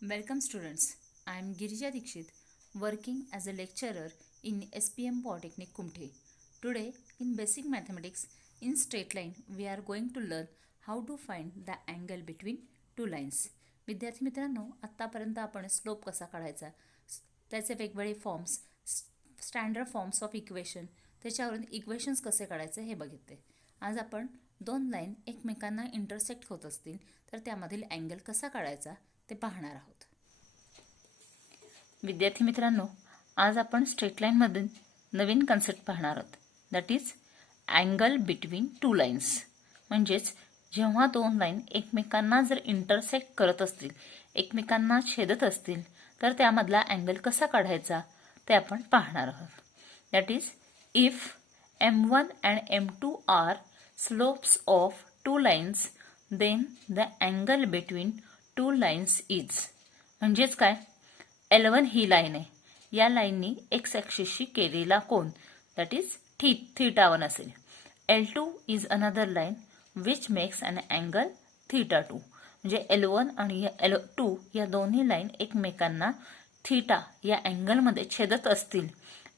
Welcome students. I am Girija Dikshit, working as a lecturer in SPM Polytechnic Kumte. Today in basic mathematics in straight line we are going to learn how to find the angle between two lines. विद्यार्थी मित्रांनो, आत्तापर्यंत आपण slope कसा काढायचा, त्याचे वेगवेगळे forms, standard forms of equation, त्याच्यावरून equations कसे काढायचे हे बघितले. आज आपण दोन लाईन एकमेकांना इंटरसेक्ट होत असतील तर त्यामधील अँगल कसा काढायचा ते पाहणार आहोत. विद्यार्थी मित्रांनो, आज आपण स्ट्रेट लाईन मधून नवीन कन्सेप्ट पाहणार आहोत. That is angle between two lines. म्हणजेच जेव्हा दोन लाईन एकमेकांना जर इंटरसेक्ट करत असतील, एकमेकांना छेदत असतील तर त्यामधला अँगल कसा काढायचा ते आपण पाहणार आहोत. That is if M1 and M2 are slopes of two lines, then the angle between two lines is. म्हणजेच काय, L1 ही लाईन आहे, या लाईननी एक्स ॲक्सिसशी केलेला कोन दॅट इज θ1 असेल. L2 is another line which makes an angle θ2. म्हणजे L1 आणि L2 या दोन्ही लाईन एकमेकांना थीटा या अँगलमध्ये छेदत असतील,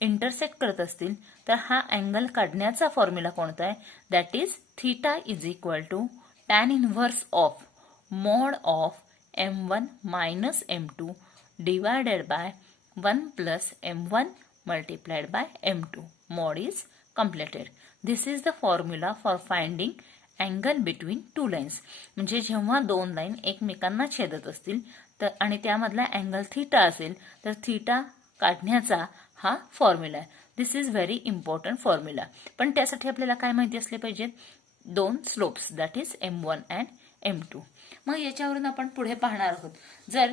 इंटरसेक्ट करत असतील तर हा अँगल काढण्याचा फॉर्म्युला कोणता आहे, that is θ is equal to tan inverse of mod of M1 minus M2 divided by 1 plus M1 multiplied by M2. Mod is completed. This is the formula for finding angle between two lines. म्हणजे जेव्हा दोन line एकमेकांना छेदत असतील तर आणि त्यामधला angle theta असेल तर थीटा काढण्याचा हा फॉर्म्युला आहे. दिस इज व्हेरी इम्पॉर्टंट फॉर्म्युला. पण त्यासाठी आपल्याला काय माहिती असले पाहिजे, दोन slopes that is M1 and M2. मग याच्यावरून आपण पुढे पाहणार आहोत. जर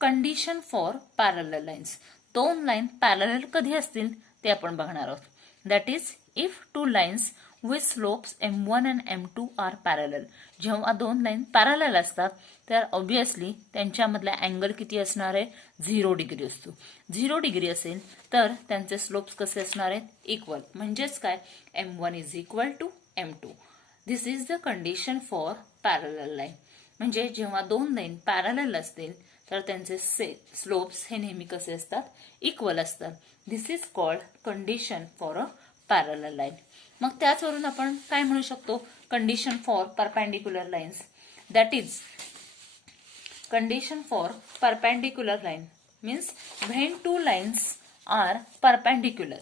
कंडिशन फॉर पॅरलल लाईन्स, दोन लाईन पॅरलल कधी असतील ते आपण बघणार आहोत. That is if two lines with slopes M1 and M2 are parallel. जेव्हा दोन लाईन पॅरलल असतात तर ऑब्विसली त्यांच्यामधला अँगल किती असणार आहे, 0 डिग्री असतो. 0 डिग्री असेल तर त्यांचे स्लोप्स कसे असणार आहेत, इक्वल. म्हणजेच काय, M1 is equal to M2. This is the condition for parallel line. म्हणजे जेव्हा दोन लाईन पॅरलल असतील तर त्यांचे स्लोप्स हे नेहमी कसे असतात, इक्वल असतात. This is called condition for a parallel line. मग त्याचवरून आपण काय म्हणू शकतो, condition for perpendicular lines. That is condition for perpendicular line means when two lines are perpendicular.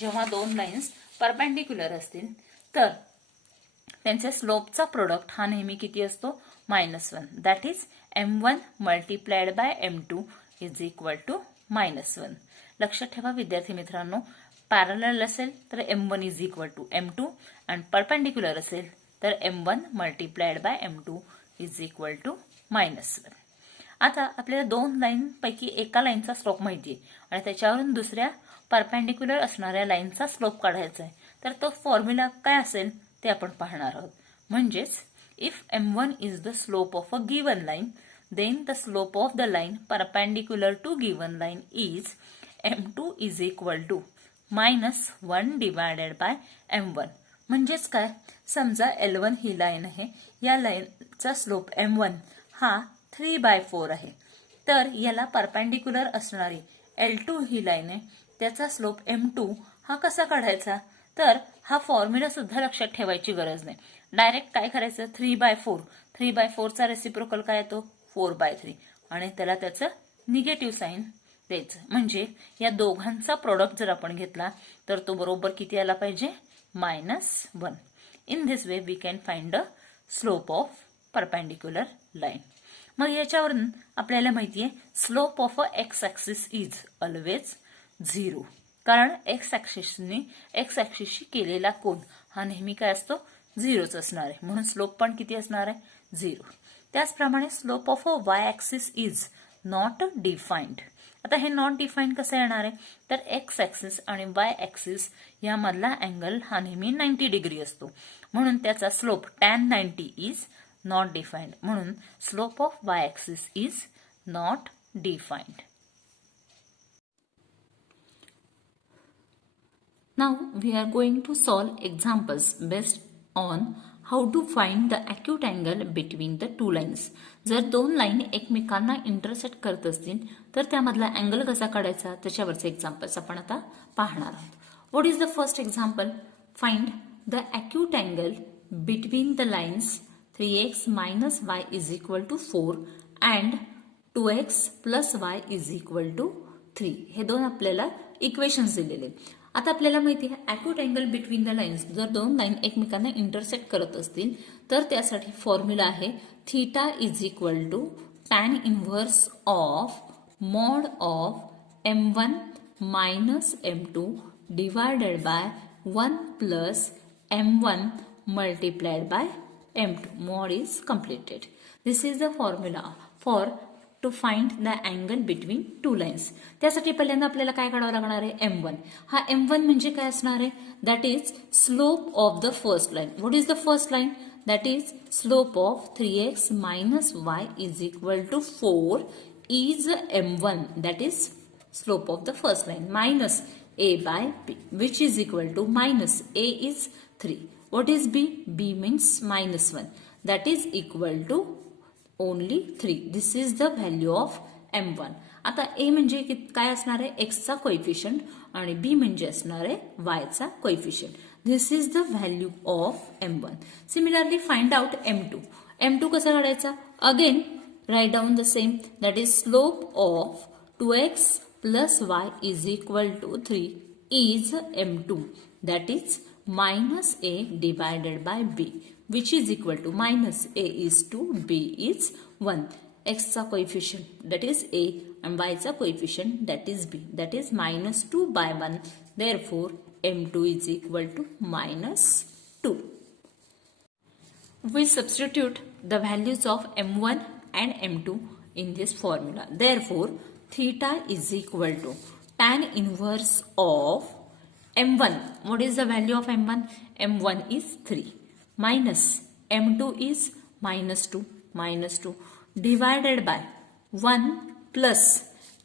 जेव्हा दोन लाईन्स परपेंडिक्युलर असतील तर त्यांच्या स्लोपचा प्रोडक्ट हा नेहमी किती असतो, -1. That is M1 multiplied by M2 is equal to -1. लक्षात ठेवा विद्यार्थी मित्रांनो, पॅरलल असेल तर M1 is equal to M2 आणि परपेंडिक्युलर असेल तर M1 multiplied by M2 is equal to -1. आता आपल्याला दोन लाईन पैकी एका लाईनचा स्लोप माहिती आहे आणि त्याच्यावरून दुसऱ्या परपेंडिक्युलर असणाऱ्या लाईनचा स्लोप काढायचा आहे. तर तो फॉर्म्युला काय असेल ते आपण पाहणार आहोत. म्हणजेच if M1 is the slope of a given line, then the slope of the line perpendicular to given line is M2 is equal to -1 divided by M1. म्हणजेच काय, समजा L1 ही लाईन आहे, या लाईनचा स्लोप M1 हा 3/4 आहे. तर याला परपेंडिक्युलर असणारी L2 ही लाईन आहे, त्याचा स्लोप M2 हा कसा काढायचा, तर हा फॉर्म्युला सुद्धा लक्षात ठेवायची गरज नाही. डायरेक्ट काय करायचं, 3/4 चा रेसिप्रोकल काय येतो, 4/3 आणि त्याला त्याचं निगेटिव्ह साईन द्यायचं. म्हणजे या दोघांचा प्रोडक्ट जर आपण घेतला तर तो बरोबर किती आला पाहिजे, -1. In this way we can find the slope of perpendicular line. मग याच्यावरून आपल्याला माहिती आहे slope of a x axis is always 0. कारण एक्स ॲक्सिसशी केलेला कोन हा नेहमी काय असतो, 0च असणार आहे. म्हणून स्लोप पण किती असणार आहे, 0. त्याचप्रमाणे slope of a y axis is not defined. आता हे नॉट डिफाइंड कसं येणार आहे, तर एक्स ॲक्सिस आणि वाय ॲक्सिस यामधला अँगल हा नेहमी 90 डिग्री असतो. म्हणून त्याचा slope tan 90 is not defined. म्हणून slope of y axis is not defined. Now we are going to solve examples based on how to find the acute angle between the two lines. जर दोन line एकमेकांना intersect करत असतील तर त्यामधला angle कसा काढायचा त्याच्यावरचे एक्झाम्पल्स आपण आता पाहणार आहोत. What is the first example? Find the acute angle between the lines 3x minus y is equal to 4 and 2x plus y is equal to 3. हे दोन आपल्याला इक्वेशन्स दिलेले. आता आपल्याला माहिती आहे acute angle between the lines, जर दोन लाईन एकमेकांना इंटरसेक्ट करत असतील तर त्यासाठी फॉर्म्युला आहे theta is equal to tan inverse of mod of m1 minus m2 divided by 1 plus m1 multiplied by m2. Mod is completed. This is the formula for to find the angle between two lines. त्यासाठी पहिल्यांदा आपल्याला काय काढावं लागणार आहे m1. हा m1 म्हणजे काय असणार आहे? That is slope of the first line. What is the first line? That is slope of 3x minus y is equal to 4 is m1. That is slope of the first line minus a by b which is equal to minus a is 3. What is b? b means minus 1. That is equal to only 3. This is the value of m1. आता a म्हणजे काय असणार आहे? x चा coefficient आणि b म्हणजे असणार आहे y चा coefficient. This is the value of m1. Similarly, find out m2. m2 कसा काढायचा? Again, write down the same. That is slope of 2x plus y is equal to 3 is m2. That is minus a divided by b which is equal to minus a is 2 b is 1. x चा coefficient that is a and y चा coefficient that is b, that is minus 2 by 1. Therefore m2 is equal to minus 2. We substitute the values of m1 and m2 in this formula. Therefore theta is equal to tan inverse of m1. What is the value of m1? m1 is 3 minus m2 is minus 2 divided by 1 plus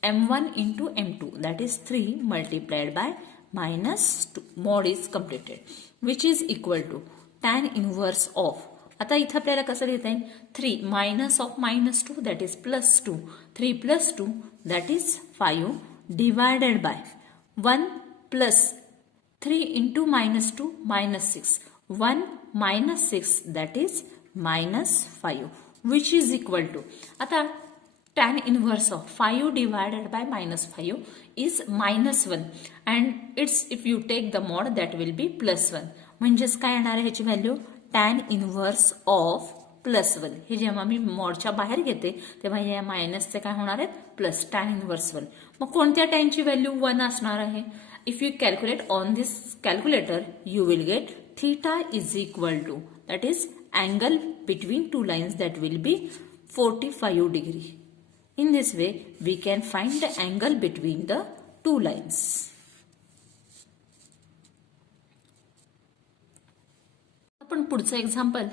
m1 into m2 that is 3 multiplied by minus 2. Mod is completed which is equal to tan inverse of. आता इथे आपल्याला कसं लिहिता येईल? 3 minus of minus 2 that is plus 2. 3 plus 2 that is 5 divided by 1 plus 3 into minus 2 minus 6. 1 minus 6 that is minus 5 which is equal to. आता tan inverse of 5 divided by minus 5 is minus 1 and it's if you take the mod that will be plus 1. म्हणजेच काय येणार आहे ह्याची value? tan inverse of plus 1. हे जेव्हा मी मॉडच्या बाहेर घेते तेव्हा या मायनसचे काय होणार आहेत? Plus tan inverse 1. मग कोणत्या टॅनची व्हॅल्यू 1 असणार आहे? If you calculate on this calculator, you will get theta is equal to, that is angle between two lines, that will be 45 degree. In this way, we can find the angle between the two lines. आपण पुढचं example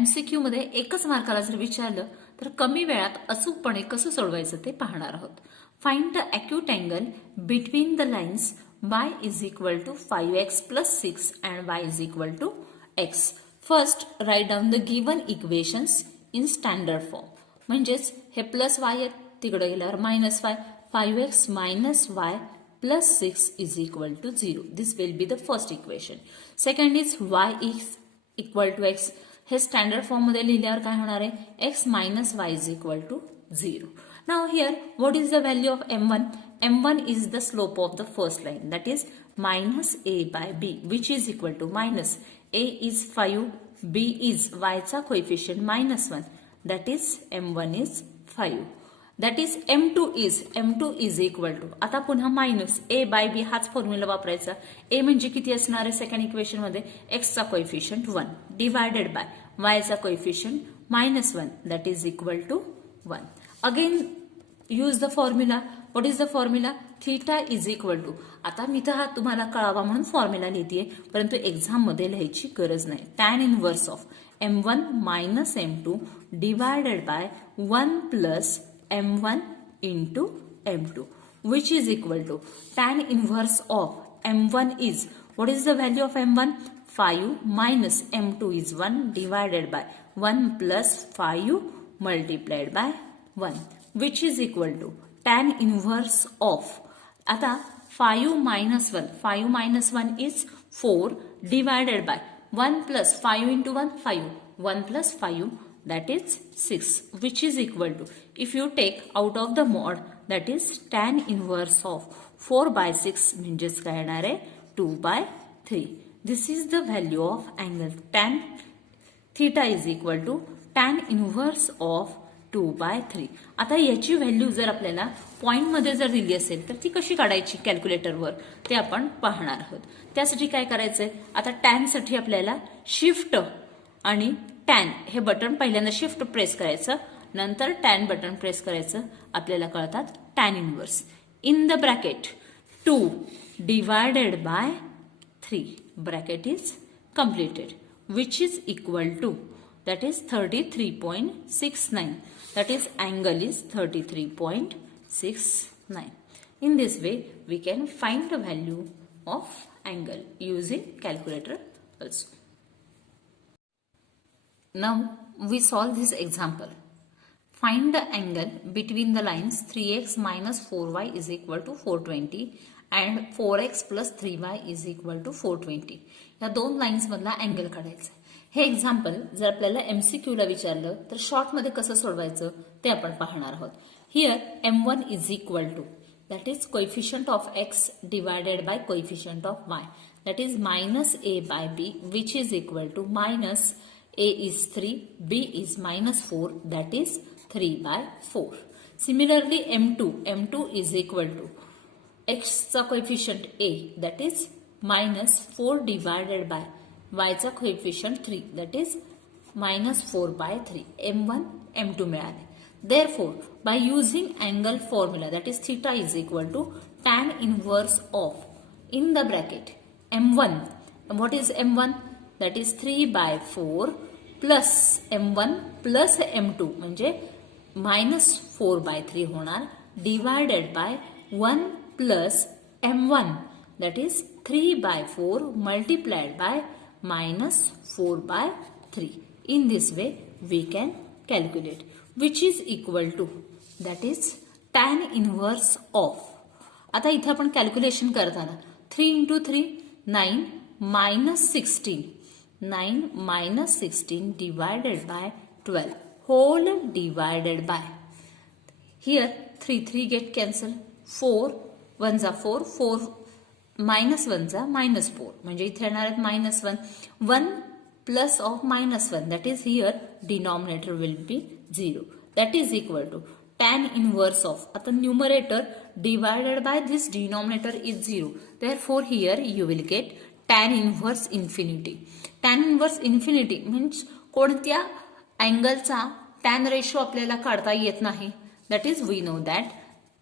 MCQ मध्ये एकच मार्काला जर विचारलं तर कमी वेळात अचूकपणे कसं सोडवायचं ते पाहणार आहोत. Find the acute angle between the lines y is equal to 5x plus 6 and y is equal to x. First, write down the given equations in standard form. म्हणजेच हे प्लस y आहे तिकडे गेल्यावर minus y. 5x minus y plus 6 is equal to 0. This will be the first equation. Second is y is equal to x. हे standard form मध्ये लिहिल्यावर काय होणार आहे? x minus y is equal to 0. Now here, what is the value of m1? m1 is the slope of the first line, that is minus a by b which is equal to minus a is 5, b is y चा coefficient minus 1, that is m1 is 5. That is m2 is equal to. आता पुन्हा minus a by b हाच formula वापरायचा. a म्हणजे किती असणार आहे second equation मध्ये? x चा कोएफिशियंट 1 डिवायडेड बाय y चा coefficient minus 1, that is equal to 1. Again use the formula. What is the formula? Theta is equal to. आता मी तर हा तुम्हाला कळावा म्हणून फॉर्म्युला लिहितेय परंतु एक्झाम मध्ये लिहायची गरज नाही. tan inverse of m1 minus m2 divided by 1 plus m1 into m2 which is equal to tan inverse of m1 is, what is the value of m1? 5 minus m2 is 1 divided by 1 plus 5 multiplied by 1 which is equal to tan inverse of, आता 5 minus 1 is 4 divided by 1 plus 5 into 1 plus 5 that is 6 which is equal to, if you take out of the mod, that is tan inverse of 4 by 6 म्हणजेच काय येणार आहे 2 by 3. This is the value of angle tan theta is equal to tan inverse of 2 by 3. आता याची value जर आपल्याला point मध्ये जर दिली असेल तर ती कशी काढायची कॅल्क्युलेटरवर ते आपण पाहणार आहोत. त्यासाठी काय करायचंय, आता टॅन साठी आपल्याला शिफ्ट आणि टॅन हे बटन पहिल्यांदा शिफ्ट प्रेस करायचं, नंतर टॅन बटन प्रेस करायचं, आपल्याला कळतात tan inverse in the bracket 2 divided by 3 bracket is completed which is equal to, that is 33.69, that is angle is 33.69. In this way we can find the value of angle using calculator also. Now we solve this example. Find the angle between the lines 3x minus 4y is equal to 420 and 4x plus 3y is equal to 420. या दोन lines मधला angle काढायचा. हे example जर आपल्याला MCQ ला विचारलं तर शॉर्ट मध्ये कसं सोडवायचं ते आपण पाहणार आहोत. Here m1 is equal to, that is coefficient of x divided by coefficient of y, that is minus a by b which is equal to minus a is 3, b is minus 4, that is 3 by 4. Similarly m2 is equal to x चा coefficient a, that is minus 4 divided by y चा coefficient 3, that is minus 4 by 3. m1 m2 मिळाले. Therefore by using angle formula, that is theta is equal to tan inverse of, in the bracket m1, what is m1, that is 3 by 4 plus m1 plus m2 म्हणजे minus 4 by 3 होणार divided by 1 plus m1, that is 3 by 4 multiplied by minus 4 by 3. In this way we can calculate which is equal to, that is tan inverse of. आता इथे आपण calculation करताना 3 into 3 9 minus 16 divided by 12 whole divided by, here 3 get cancel, 4 1 जा 4 minus 1 जा minus 4 म्हणजे इथे येणार आहेत minus 1 plus of minus 1, that is here denominator will be 0, that is equal to tan inverse of, आता numerator divided by this denominator is 0, therefore here you will get tan inverse infinity. tan inverse infinity means कोणत्या अँगलचा tan ratio आपल्याला काढता येत नाही, that is we know that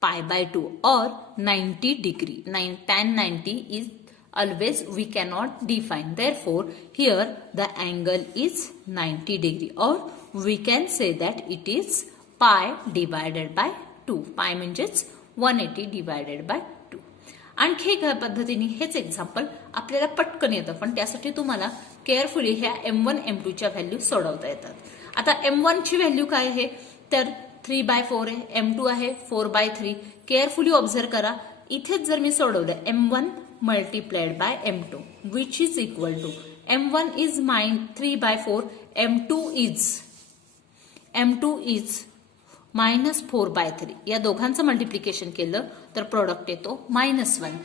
pi by 2 or 90 degree. Tan 90 is always we cannot define. Therefore, here the angle is 90 degree, or we can say that it is pi divided by 2. Pi म्हणजेच 180 divided by 2. आणखी एका पद्धतीने हेच example आपल्याला पटकन येतं, पण त्यासाठी तुम्हाला केअरफुली ह्या m1 m2 च्या व्हॅल्यू सोडवता येतात. आता m1 ची व्हॅल्यू काय आहे तर 3 by 4 आहे, m2 आहे 4 by 3. केअरफुली ऑब्झर्व करा, इथेच जर मी सोडवलं m1 multiplied by m2 which is equal to, m1 is 3 by 4, m2 is minus 4 by 3. या दोघांचं मल्टिप्लिकेशन केलं तर प्रोडक्ट येतो -1.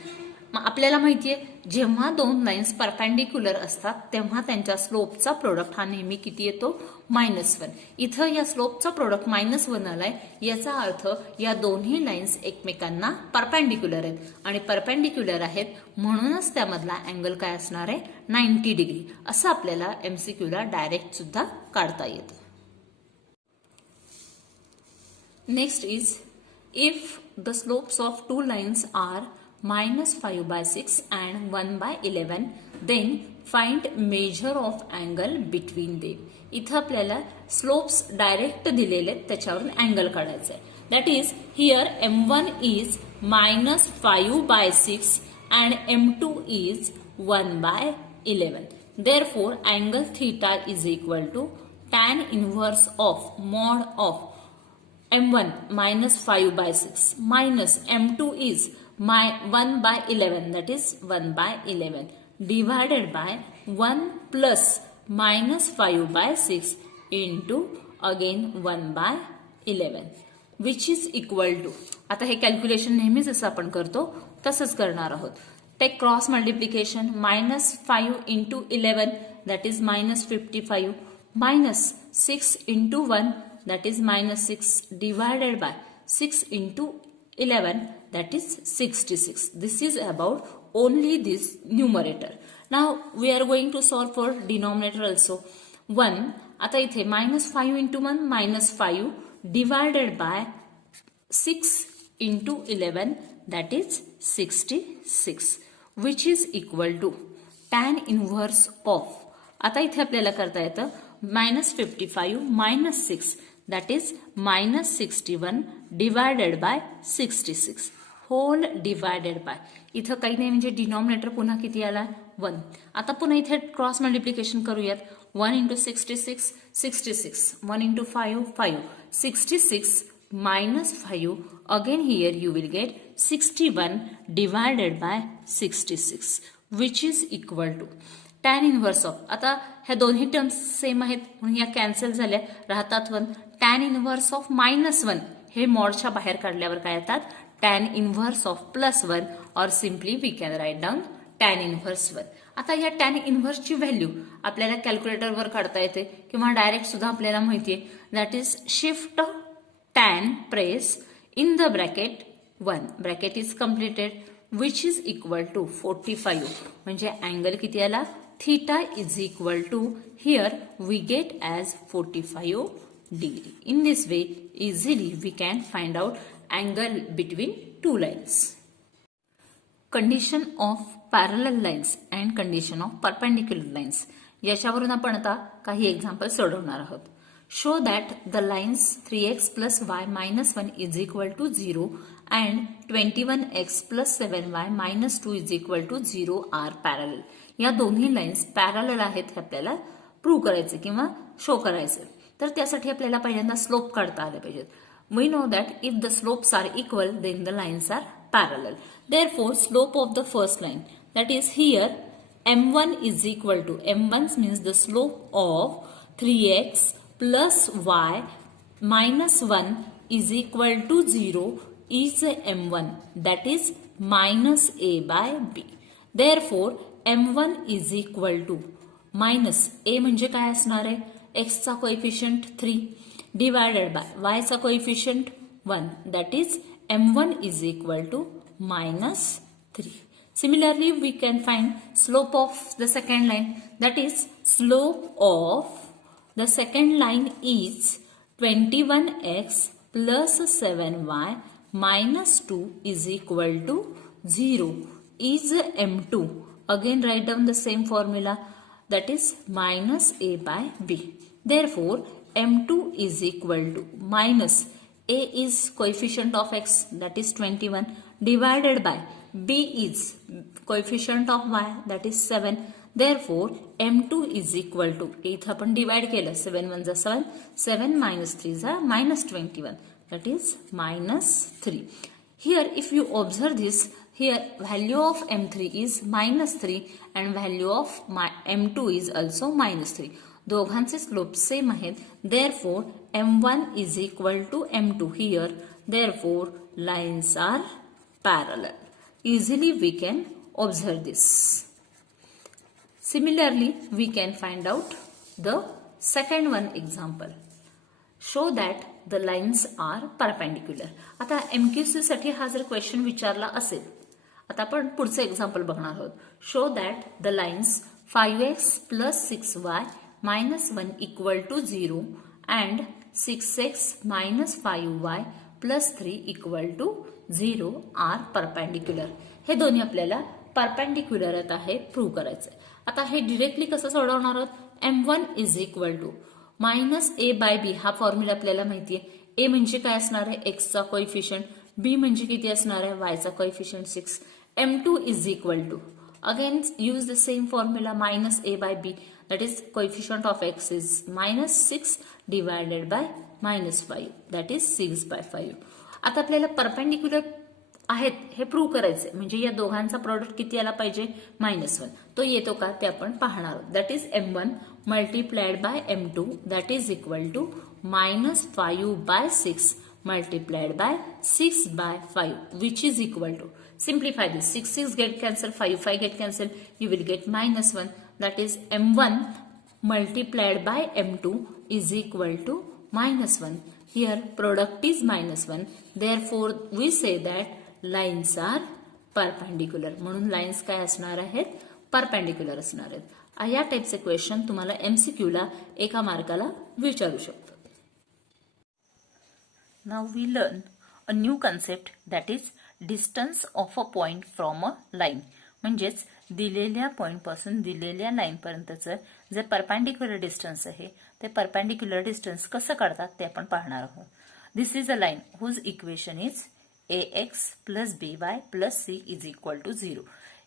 आपल्याला माहितीये जेव्हा दोन लाईन्स परपेंडिक्युलर असतात तेव्हा त्यांच्या स्लोपचा प्रोडक्ट हा नेहमी किती येतो -1. इथं या स्लोपचा प्रोडक्ट -1 आलाय, याचा अर्थ या दोन्ही लाईन्स एकमेकांना परपेंडिक्युलर आहेत आणि परपेंडिक्युलर आहेत म्हणूनच त्यामधला अँगल काय असणार आहे 90 डिग्री. असं आपल्याला MCQ ला डायरेक्ट सुद्धा काढता येतं. Next is if the slopes of two lines are -5 by 6 and 1 by 11, then find measure of angle between them. इथं आपल्याला स्लोप्स डायरेक्ट दिलेले त्याच्यावरून अँगल काढायचा आहे. That is here m1 is -5 by 6 and m2 is 1 by 11. Therefore, angle theta is equal to tan inverse of mod of m1 minus 5 by 6 minus m2 is 1 by 11, that is 1 by 11 divided by 1 plus minus 5 by 6 into again 1 by 11 which is equal to, आता हे calculation नेहमीच जसं आपण करतो तसंच करणार आहोत. Take cross multiplication minus 5 into 11 that is minus 55 minus 6 into 1 that is minus 6 divided by 6 into 11 that is 66. This is about only this numerator. Now we are going to solve for denominator also. 1 आता इथे minus 5 into 1 minus 5 divided by 6 into 11 that is 66 which is equal to tan inverse of, आता इथे आपल्याला करता येतं minus 55 minus 6 that is minus 61 divided by 66 whole divided by, इथं काही नाही म्हणजे डिनॉमिनेटर पुन्हा किती आला 1. आता पुन्हा इथे क्रॉस मल्टिप्लिकेशन करूयात. 1 into 66 66 1 into 5 5 66 minus 5 again here you will get 61 divided by 66 which is equal to tan inverse of, आता ह्या दोन्ही टर्म्स सेम आहेत म्हणून या कॅन्सल झाल्या, राहतात 1. tan inverse of minus 1 हे मॉडच्या बाहेर काढल्यावर काय येतात tan inverse of plus 1 or simply we can write down tan inverse 1. आता या tan inverse ची व्हॅल्यू आपल्याला कॅल्क्युलेटरवर काढता येते किंवा डायरेक्ट सुद्धा आपल्याला माहिती आहे, that is shift tan press in the bracket 1 bracket is completed which is equal to 45 म्हणजे अँगल किती आला theta is equal to, here we get as 45 degree. In this way easily we can find out angle between two lines. Condition of parallel lines and condition of perpendicular lines, याच्यावरून आपण आता काही example सोडवणार आहोत. Show that the lines 3x plus y minus 1 is equal to 0 and 21x plus 7y minus 2 is equal to 0 are parallel. या दोन्ही lines parallel आहेत हे आपल्याला प्रूव्ह करायचे किंवा शो करायचे. तर त्यासाठी आपल्याला पहिल्यांदा स्लोप काढता आले पाहिजेत. We know that if the slopes are equal then the lines are parallel. Therefore slope of the first line that is here m1 is equal to, m1 means the slope of 3x plus y minus 1 is equal to 0 is m1 that is minus a by b. Therefore m1 is equal to minus a म्हणजे काय असणार आहे x चा coefficient 3 divided bye y चा coefficient 1 that is m1 is equal to minus 3. Similarly we can find slope of the second line, that is slope of the second line is 21x plus 7y minus 2 is equal to 0 is m2. Again write down the same formula, that is minus a by b. Therefore m2 is equal to minus a is coefficient of x that is 21 divided by b is coefficient of y that is 7. Therefore m2 is equal to, इथं आपण divide केलं 7 1 7 7 minus 3 minus 21 that is minus 3. Here if you observe this, here value of m3 is minus 3 and value of m2 is also minus 3. दोघांचे slope same आहेत. Therefore m1 is equal to m2 here. Therefore lines are parallel. Easily we can observe this. Similarly we can find out the second one example. Show that the lines are perpendicular. आता MQC साठी हा जर question विचारला असेल, आता आपण पुढचे example बघणार आहोत. Show that the lines 5x plus 6y minus 1 equal to 0 and 6x minus 5y plus 3 equal to 0 are perpendicular. हे दोन्ही आपल्याला परपेंडिक्युलर आहेत आहे प्रूव्ह करायचं. आता हे डिरेक्टली कसं सोडवणार आहोत. m1 is equal to minus a by b हा फॉर्म्युला आपल्याला माहिती आहे. a म्हणजे काय असणार आहे एक्सचा कोएफिशियंट, b म्हणजे किती असणार आहे वायचा coefficient 6. m2 is equal to Again, use the same formula minus a by b. That is coefficient of x is minus 6 divided by minus 5. That is 6 by 5. आता आपल्याला परपेंडिक्युलर आहेत हे प्रूव्ह करायचे म्हणजे या दोघांचा प्रोडक्ट किती आला पाहिजे -1. तो येतो का ते आपण पाहणार आहोत. That is m1 multiplied by m2 that is equal to -5 by 6 multiplied by 6 by 5 which is equal to, simplify this, 6 get cancelled, 5 get cancelled, you will get -1. That is m1 multiplied by m2 is equal to -1. Here product is -1. Therefore we say that lines are perpendicular. म्हणून lines काय असणार आहेत, perpendicular असणार आहेत. या टाइपचे question तुम्हाला MCQ ला एका मार्काला विचारू शकतो. Now we learn a new concept, that is distance of a point from a line. म्हणजेच दिलेल्या पॉइंट पासून दिलेल्या लाईन पर्यंतचं जे परपेंडिक्युलर डिस्टन्स आहे ते परपेंडिक्युलर डिस्टन्स कसं काढतात ते आपण पाहणार आहोत. This is a line whose equation is ax plus by plus c is equal to 0.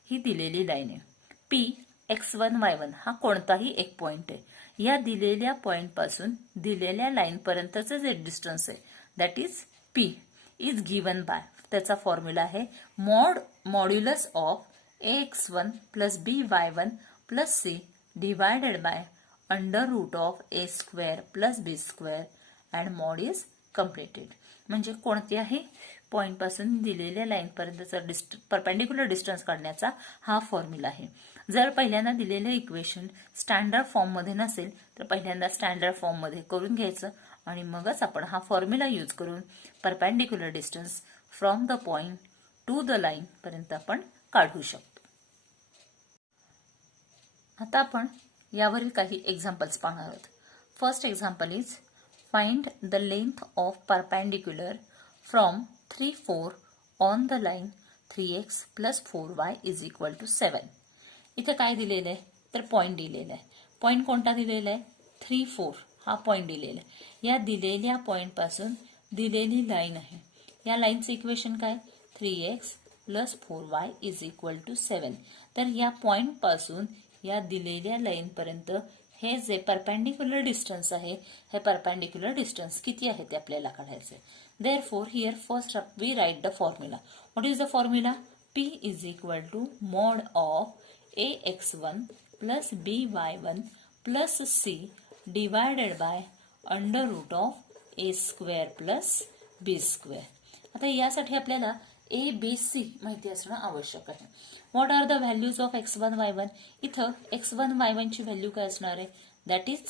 ही दिलेली लाईन आहे. p x1 y1 हा कोणताही एक पॉइंट आहे. या दिलेल्या पॉइंट पासून दिलेल्या लाईन पर्यंतचं जे डिस्टन्स आहे that is p is given by, त्याचा फॉर्म्युला आहे modulus of ax1 plus by1 plus c divided by under root of a square plus b square and mod is completed. म्हणजे कोणत्याही point पासून दिलेल्या line पर्यंतचा perpendicular distance काढण्याचा हा formula आहे. जर पहिल्यांदा दिलेलं इक्वेशन स्टँडर्ड फॉर्म मध्ये नसेल तर पहिल्यांदा स्टँडर्ड फॉर्म मध्ये करून घ्यायचं आणि मगच आपण हा फॉर्म्युला यूज करून perpendicular distance from the point to the line पर्यंत आपण काढू शकतो. आता आपण यावरील काही एक्झाम्पल्स पाहणार आहोत. First example is find the length of perpendicular from 3, 4 on the line 3x plus 4y is equal to 7. इथे काय दिलेलं आहे तर पॉइंट दिलेला आहे. पॉइंट कोणता दिलेला आहे 3, 4 हा पॉइंट दिलेला आहे. या दिलेल्या पॉइंट पासून दिलेली लाईन आहे. या लाईनचं इक्वेशन काय 3x plus 4y is equal to 7. तर या पॉइंट पासून या दिलेल्या लाईन पर्यंत हे जे परपेंडिक्युलर डिस्टन्स आहे हे परपेंडिक्युलर डिस्टन्स किती आहे ते आपल्याला काढायचे. Therefore here first we write the formula. What is the formula? P is equal to mod of ax1 plus by1 plus c divided by under root of a square plus b square. आता यासाठी आपल्याला a b c माहिती असणं आवश्यक आहे. What are the values of x1 y1? इथं x1 y1 ची value काय असणार आहे दॅट इज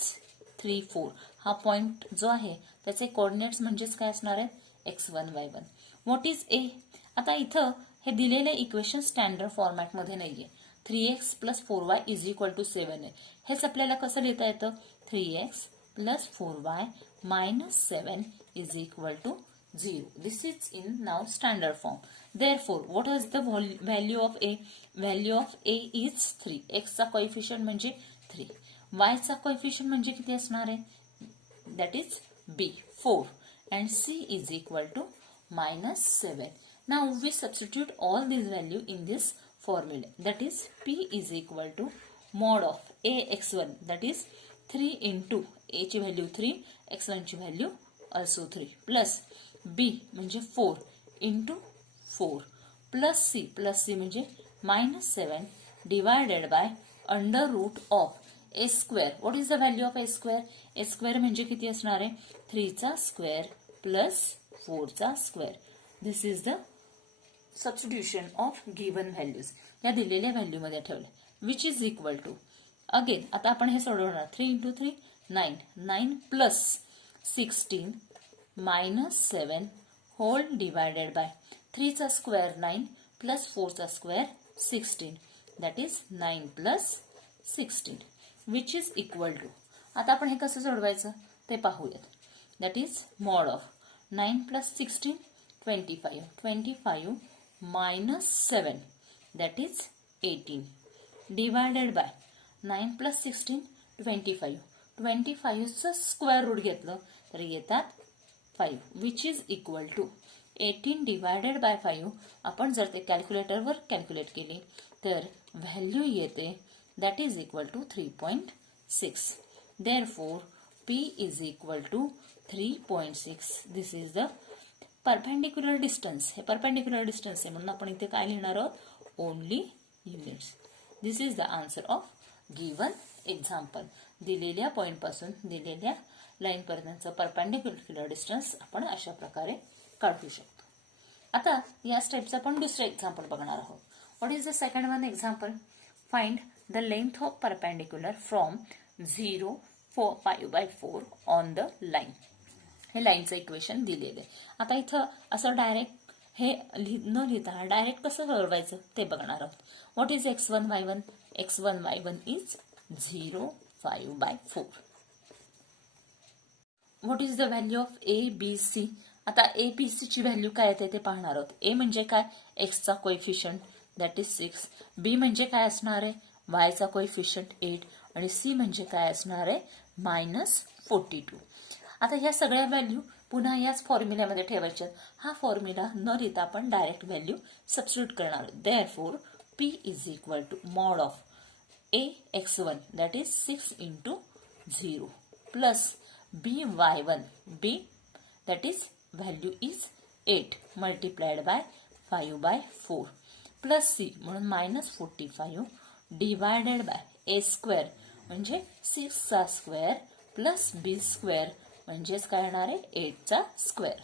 3, 4. हा पॉइंट जो आहे त्याचे कोऑर्डिनेट्स म्हणजेच काय असणार आहे x1 y1. What is a? आता इथं हे दिलेले इक्वेशन स्टँडर्ड फॉर्मॅट मध्ये नाहीये. 3x plus 4y is equal to 7 आहे. हेच आपल्याला कसं लिहिता येतं 3x plus 4y minus 7 is equal to 0. This is in now standard form. Therefore, what is the value of a? Value of a is 3. x चा coefficient म्हणजे 3. y चा coefficient म्हणजे किती असणार आहे that is b 4 and c is equal to -7. Now we substitute all these value in this formula, that is p is equal to mod of ax1 that is 3 into a ची value 3 x1 ची value also 3 plus b म्हणजे 4 into 4 plus c म्हणजे -7 divided by under root of a square. What is the value of a square? a square म्हणजे किती असणार आहे 3 चा square plus 4 चा square. This is the substitution of given values. या दिलेल्या व्हॅल्यू मध्ये ठेवले which is equal to again आता आपण हे सोडवणार 3 into 3 9 9 plus 16 minus 7 whole divided by 3 चा स्क्वेअर 9 प्लस 4 चा square 16 that is 9 plus 16 which is equal to. आता आपण हे कसं सोडवायचं ते पाहूयात. that is mod of 9 plus 16 25 minus 7 that is 18 divided by 9 plus 16 25 चं स्क्वेअर रूट घेतलं तर येतात 5 which is equal to 18 divided by 5 आपण जर ते कॅल्क्युलेटरवर कॅल्क्युलेट केले तर व्हॅल्यू येते that is equal to 3.6. Therefore P is equal to 3.6. This is the perpendicular distance. हे परपेंडिक्युलर डिस्टन्स आहे म्हणून आपण इथे काय लिहिणार आहोत, only units. This is the answer of given example. दिलेल्या पॉइंट पासून दिलेल्या लाईन पर्यंतचं परपेंडिक्युलर डिस्टन्स आपण अशा प्रकारे काढू शकतो. आता या स्टेपचं आपण दुसरं एक्झाम्पल बघणार आहोत. What is the second one example? Find the length of perpendicular from 0 5/4 on the line. हे लाईनचं इक्वेशन दिलेलं आहे. आता इथं असं डायरेक्ट हे न लिहिता डायरेक्ट कसं सोडवायचं ते बघणार आहोत. What is x1 y1? x1 y1 is 0 5/4. What is the value of a b c? आता a b c ची व्हॅल्यू काय येते ते पाहणार आहोत. a म्हणजे काय, x चा कोएफिशियंट दॅट इज 6. b म्हणजे काय असणार आहे, y चा कोएफिशियंट 8. आणि c म्हणजे काय असणार आहे, -42. आता ह्या सगळ्या व्हॅल्यू पुन्हा याच फॉर्म्युल्यामध्ये ठेवायच्या. हा फॉर्म्युला न लिहिता आपण डायरेक्ट व्हॅल्यू सबस्टिट्यूट करणार आहोत. Therefore P is equal to mod of a x1 that is 6 × 0 plus b y1 b that is value is 8 multiplied by 5/4 plus c म्हणून -45 divided by a square म्हणजे 6 चा square plus b square म्हणजेच काय येणार आहे 8 चा square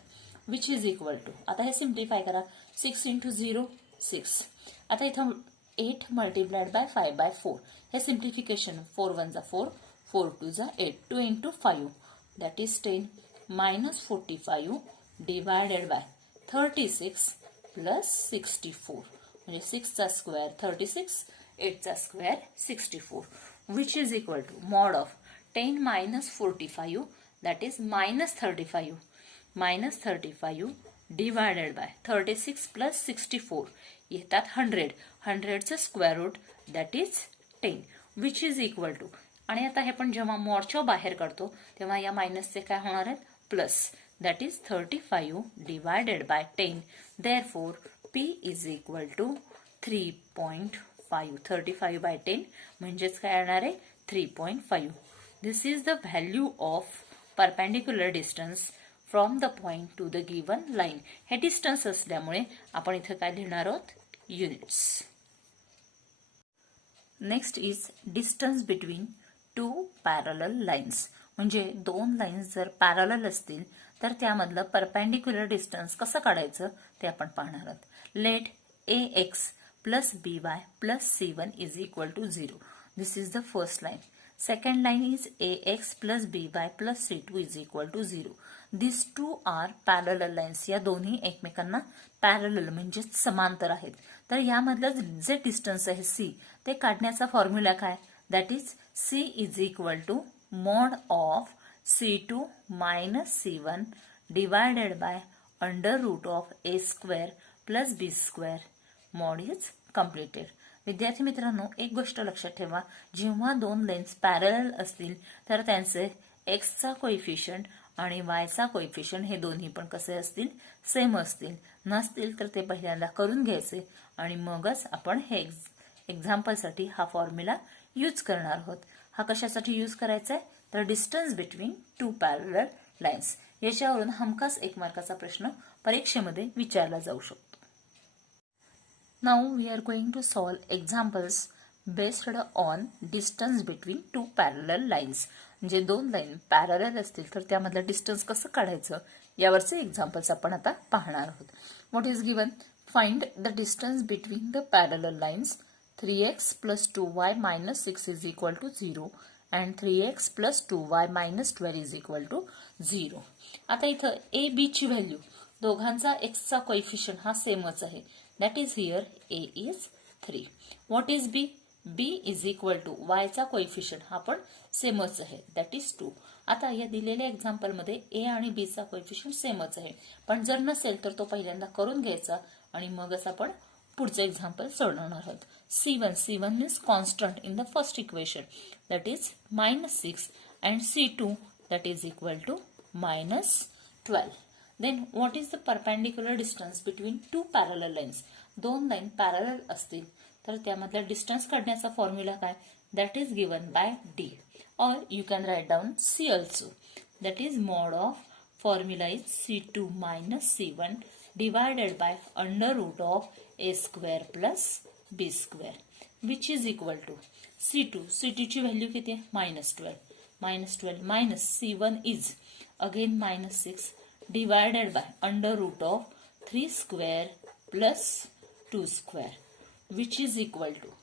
which is equal to. आता हे सिम्प्लिफाय करा. 6 × 0 6. आता इथं 8 मल्टिप्लाइड बाय 5/4 हे सिम्प्लिफिकेशन. 4 1 जा 4 4 2 जा 8 2 × 5 that is 10 -45 divided by 36 plus 64 म्हणजे 6 चा स्क्वेअर 36 8 चा square 64 which is equal to mod of 10 - 45 that is -35 divided by 36 plus 64 येतात 100 चं square root that is 10 which is equal to. आणि आता हे पण जेव्हा मॉडच्या बाहेर काढतो तेव्हा या मायनसचे काय होणार आहेत, plus that is 35 divided by 10. Therefore P is equal to 3.5. 35/10 म्हणजेच काय येणार आहे 3.5. This is the value of perpendicular distance from the point to the given line. हे डिस्टन्स असल्यामुळे आपण इथे काय लिहिणार आहोत, units. Next is distance between 2 parallel lines. म्हणजे 2 लाईन्स जर पॅरलल असतील तर त्यामधलं परपेंडिक्युलर डिस्टन्स कसं काढायचं ते आपण पाहणार आहोत. Let ax plus by plus c1 is equal to 0. This is the first line. Second line is ax plus by plus c2 is equal to 0. These two are parallel lines. या दोन्ही एकमेकांना parallel म्हणजे समांतर आहेत. तर यामधलं जे distance आहे c ते काढण्याचा फॉर्म्युला काय, that is c is equal to mod of c2 - c1 divided by √a² plus b square. Mod is completed. विद्यार्थी मित्रांनो, एक गोष्ट लक्षात ठेवा, जेव्हा 2 लाईन्स पॅरलल असतील तर त्यांचे x चा कोएफिशियंट आणि y चा कोएफिशियंट हे दोन्ही पण कसे असतील, सेम असतील. नसतील तर ते पहिल्यांदा करून घ्यायचे आणि मगच आपण हे एक्झाम्पलसाठी हा फॉर्म्युला यूज करणार आहोत. हा कशासाठी यूज करायचा आहे, तर डिस्टन्स बिटवीन 2 पॅरलल लाईन्स. याच्यावरून हमखास 1 मार्काचा प्रश्न परीक्षेमध्ये विचारला जाऊ शकतो. Now we are going to solve examples based on distance between 2 parallel lines. म्हणजे 2 लाईन पॅरलल असतील तर त्यामधलं डिस्टन्स कसं काढायचं यावरचे एक्झाम्पल्स आपण आता पाहणार आहोत. What is given, find the distance between the parallel lines. 3x plus 2y minus 6 is equal to 0 and 3x plus 2y minus 12 is equal to 0. आता इथं a b ची व्हॅल्यू दोघांचा x चा कोएफिशियंट हा सेमच आहे. That is here a is 3. What is b, b is equal to y चा coefficient हा पण सेमच आहे दॅट इज 2. आता या दिलेल्या एक्झाम्पलमध्ये a आणि b चा कोएफिशियंट सेमच आहे, पण जर नसेल तर तो पहिल्यांदा करून घ्यायचा आणि मगच आपण पुढचे एक्झाम्पल सोडवणार आहोत. c1 means constant in the first equation that is -6 and c2 that is equal to -12. Then what is the perpendicular distance between two parallel lines. दोन लाईन पॅरलल असतील तर त्यामधला डिस्टन्स काढण्याचा फॉर्म्युला काय, that is given by D, or you can write down C also. That is mod of formula is C2 minus C1 divided by under root of A square plus B square, which is equal to C2. C2 ची value किती आहे, -12 minus C1 is again -6 divided by under root of 3 square plus 2 square, which is equal to,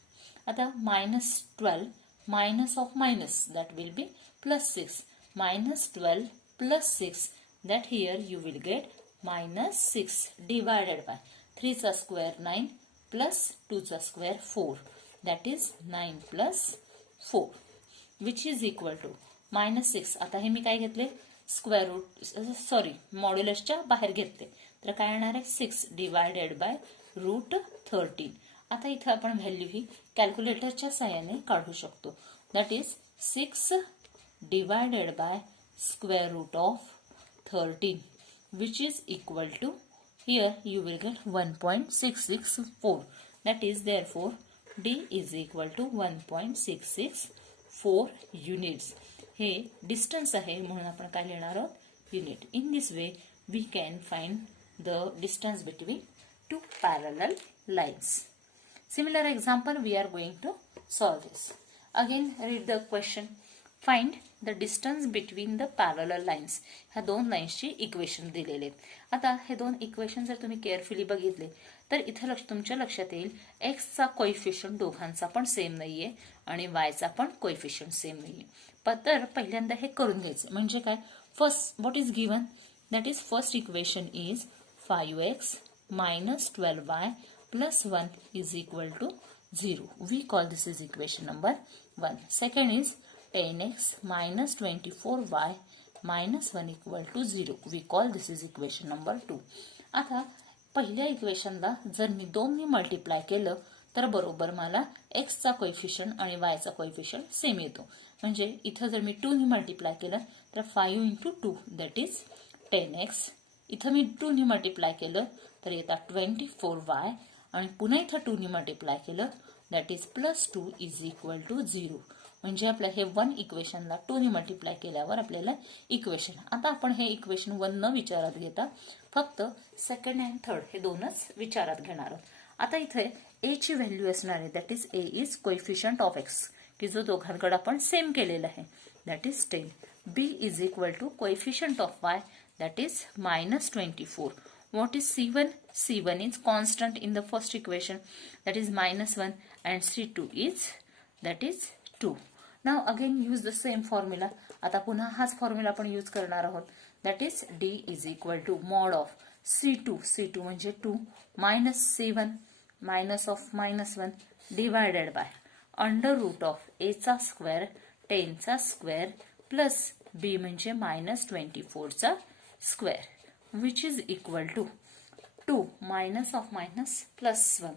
आता -12 minus of minus, that will be +6, -12 plus 6, that here you will get -6 divided by 3 चा square 9 plus 2 चा square 4, that is 9 plus 4, which is equal to -6. आता हे मी काय घेतले, square route मॉड्युलसच्या बाहेर घेतले, तर काय येणार आहे 6 डिवायडेड बाय √13. आता इथं आपण व्हॅल्यू ही कॅल्क्युलेटरच्या साहाय्याने काढू शकतो. That is 6 divided by square root of 13, which is equal to, here you will get 1.664. That is therefore D is equal to 1.664 units. हे डिस्टन्स आहे म्हणून आपण काय लिहिणार आहोत, unit. In this way we can find the distance between two parallel lines. Similar example we are going to solve this. Again read the question. Find the distance between the parallel lines. ह्या दोन लाईन्सची equation दिलेले आहेत. आता हे दोन equation जर तुम्ही carefully बघितले तर इथे तुमच्या लक्षात येईल एक्सचा कोएफिशियंट दोघांचा पण सेम नाहीये आणि वायचा पण कोएफिशियंट सेम नाहीये. तर पहिल्यांदा हे करून घ्यायचं. म्हणजे काय, first what is given, that is first equation is 5x minus 12y plus 1 is equal to 0. We call this is equation number 1. Second is 10x minus 24y minus 1 equal to 0. We call this is equation number 2. आता पहिल्या इक्वेशनला जर मी 2 ने multiply केलं तर बरोबर मला x चा coefficient आणि y चा कोएफिशियंट सेम येतो. म्हणजे इथं जर मी 2 ने मल्टिप्लाय केलं तर 5 × 2 दॅट इज 10x. इथं मी 2 ने मल्टिप्लाय केलं तर येतात 24y आणि पुन्हा इथं 2 ने मल्टिप्लाय केलं that is +2 is equal to 0. म्हणजे आपलं हे 1 इक्वेशनला 2 ने मल्टिप्लाय केल्यावर आपल्याला इक्वेशन. आता आपण हे इक्वेशन 1 न विचारात घेता फक्त सेकंड अँड थर्ड हे दोनच विचारात घेणार आहोत. आता इथे ए ची व्हॅल्यू असणार आहे, that is A is coefficient of x, की जो दोघांकडे आपण सेम केलेला आहे, that is 10. B is equal to coefficient of y, that is -24. What is C1? C1 is constant in the first equation, that is -1, and C2 is that is 2. Now again use the same formula. आता पुन्हा हाच formula आपण use करणार आहोत, that is D is equal to mod of C2 म्हणजे 2 minus C1 minus of -1 divided by under root of A चा square 10 चा square plus B म्हणजे -24 चा square, which is equal to 2 minus of minus plus 1,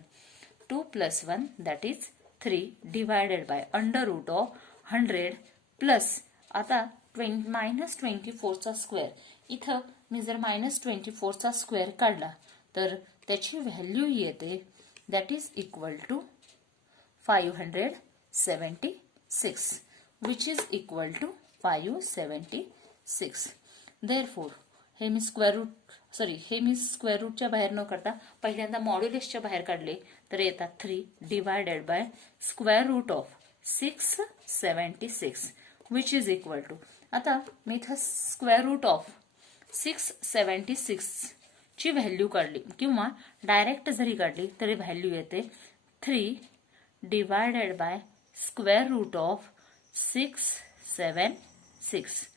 2 plus 1 that is 3 divided by under root of 100 plus, आता -24 चा square, इथं मी जर -24 चा square काढला तर त्याची व्हॅल्यू येते that is equal to 576, which is equal to 576. Therefore हे मी स्क्वेअर रूटच्या बाहेर न काढता पहिल्यांदा मॉड्युलसच्या बाहेर काढले तर येतात 3 divided by square root of 676, which is equal to, आता मी इथं स्क्वेअर रूट ऑफ 676 ची व्हॅल्यू काढली किंवा डायरेक्ट जरी काढली तरी व्हॅल्यू येते 3 divided by square root of 676,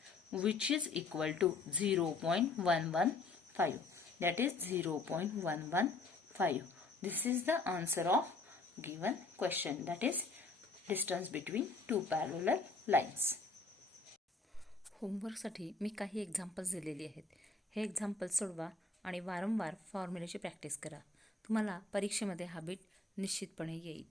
which is equal to 0.115, that is 0.115. This is the answer of given question, that is distance between two parallel lines. Homework साठी मी काही examples दिलेली आहेत. हे एक्झाम्पल्स सोडवा आणि वारंवार फॉर्म्युलेची प्रॅक्टिस करा. तुम्हाला परीक्षेमध्ये हा बीट निश्चितपणे येईल.